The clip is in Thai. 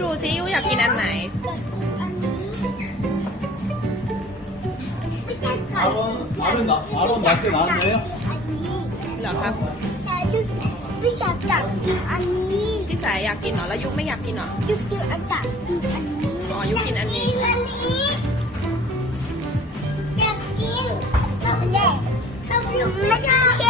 ดูซิยูอยากกินอันไหน말은 낮게 나왔네요. เหรอครับ พี่อยากจับกินอันนี้ พี่สายอยากกินเหรอแล้วยุไม่อยากกินเหรอ ยุกินอันตักกินอันนี้ อ๋อยุกินอันนี้ อันนี้อยากกินเอาไปเลยเอาไปไม่ใช่เค้